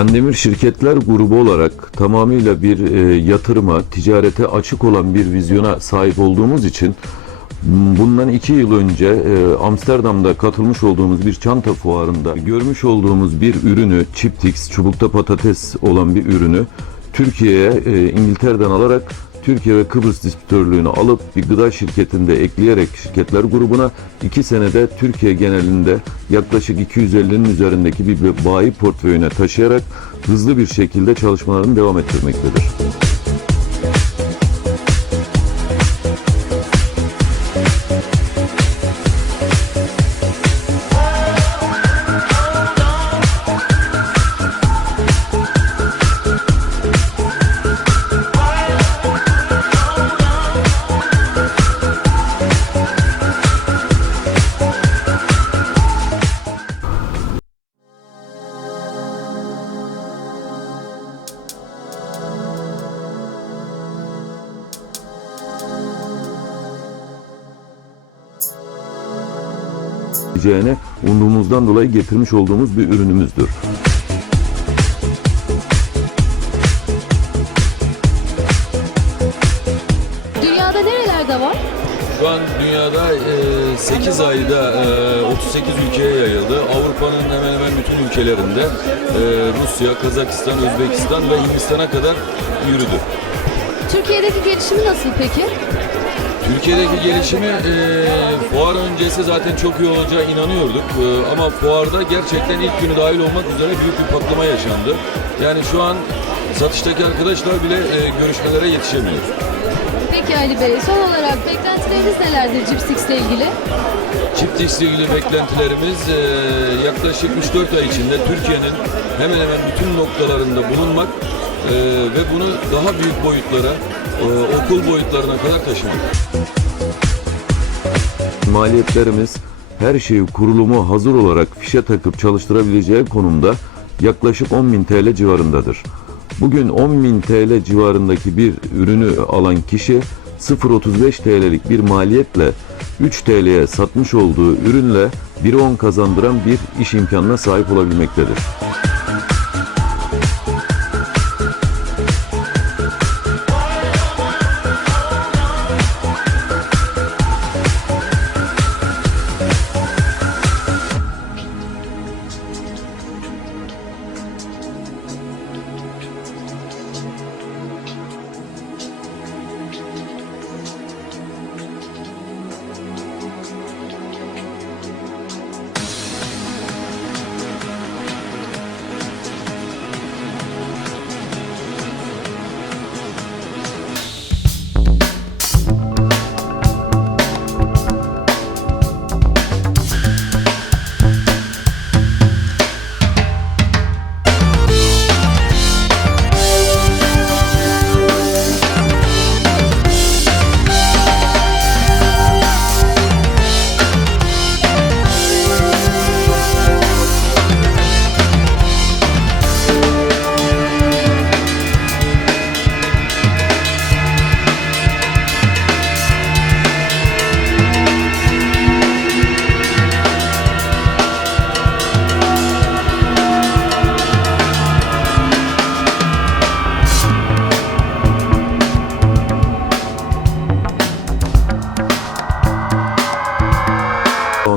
Kandemir Şirketler Grubu olarak tamamıyla bir e, yatırıma, ticarete açık olan bir vizyona sahip olduğumuz için bundan iki yıl önce e, Amsterdam'da katılmış olduğumuz bir çanta fuarında görmüş olduğumuz bir ürünü, Chiptix, çubukta patates olan bir ürünü Türkiye'ye e, İngiltere'den alarak Türkiye ve Kıbrıs distribütörlüğünü alıp bir gıda şirketinde ekleyerek şirketler grubuna iki senede Türkiye genelinde yaklaşık 250'nin üzerindeki bir bayi portföyüne taşıyarak hızlı bir şekilde çalışmalarını devam ettirmektedir. Diyeceğine umduğumuzdan dolayı getirmiş olduğumuz bir ürünümüzdür. Dünyada nerelerde var? Şu an dünyada 8 ayda e, 38 ülkeye yayıldı. Avrupa'nın hemen hemen bütün ülkelerinde e, Rusya, Kazakistan, Özbekistan ve Hindistan'a kadar yürüdü. Türkiye'deki gelişimi nasıl peki? Türkiye'deki gelişimi e, fuar öncesi zaten çok iyi olacağı inanıyorduk. E, ama fuarda gerçekten ilk günü dahil olmak üzere büyük bir patlama yaşandı. Yani şu an satıştaki arkadaşlar bile e, görüşmelere yetişemiyor. Peki Ali Bey, son olarak beklentileriniz nelerdir Cipsix ile ilgili? Çift ile ilgili beklentilerimiz e, yaklaşık 3-4 ay içinde Türkiye'nin hemen hemen bütün noktalarında bulunmak e, ve bunu daha büyük boyutlara, okul boyutlarına kadar taşımak. Maliyetlerimiz her şeyi kurulumu hazır olarak fişe takıp çalıştırabileceği konumda yaklaşık 10.000 TL civarındadır. Bugün 10.000 TL civarındaki bir ürünü alan kişi 0.35 TL'lik bir maliyetle 3 TL'ye satmış olduğu ürünle 1.10 kazandıran bir iş imkanına sahip olabilmektedir.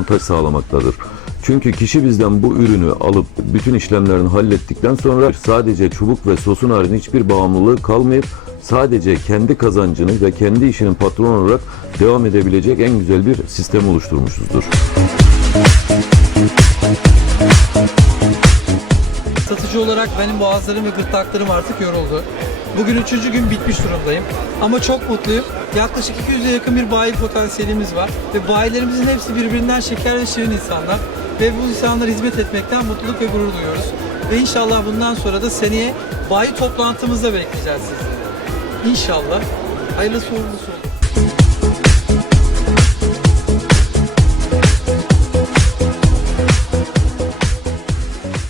Avantaj sağlamaktadır. Çünkü kişi bizden bu ürünü alıp bütün işlemlerini hallettikten sonra sadece çubuk ve sosun haricinde hiçbir bağımlılığı kalmayıp sadece kendi kazancını ve kendi işinin patronu olarak devam edebilecek en güzel bir sistem oluşturmuşuzdur. Satıcı olarak benim boğazlarım ve gırtlaklarım artık yoruldu. Bugün üçüncü gün bitmiş durumdayım. Ama çok mutluyum. Yaklaşık 200'e yakın bir bayi potansiyelimiz var. Ve bayilerimizin hepsi birbirinden şeker ve şirin insanlar. Ve bu insanlara hizmet etmekten mutluluk ve gurur duyuyoruz. Ve inşallah bundan sonra da seneye bayi toplantımızda bekleyeceğiz sizleri. İnşallah. Hayırlısı uğurlusu olsun.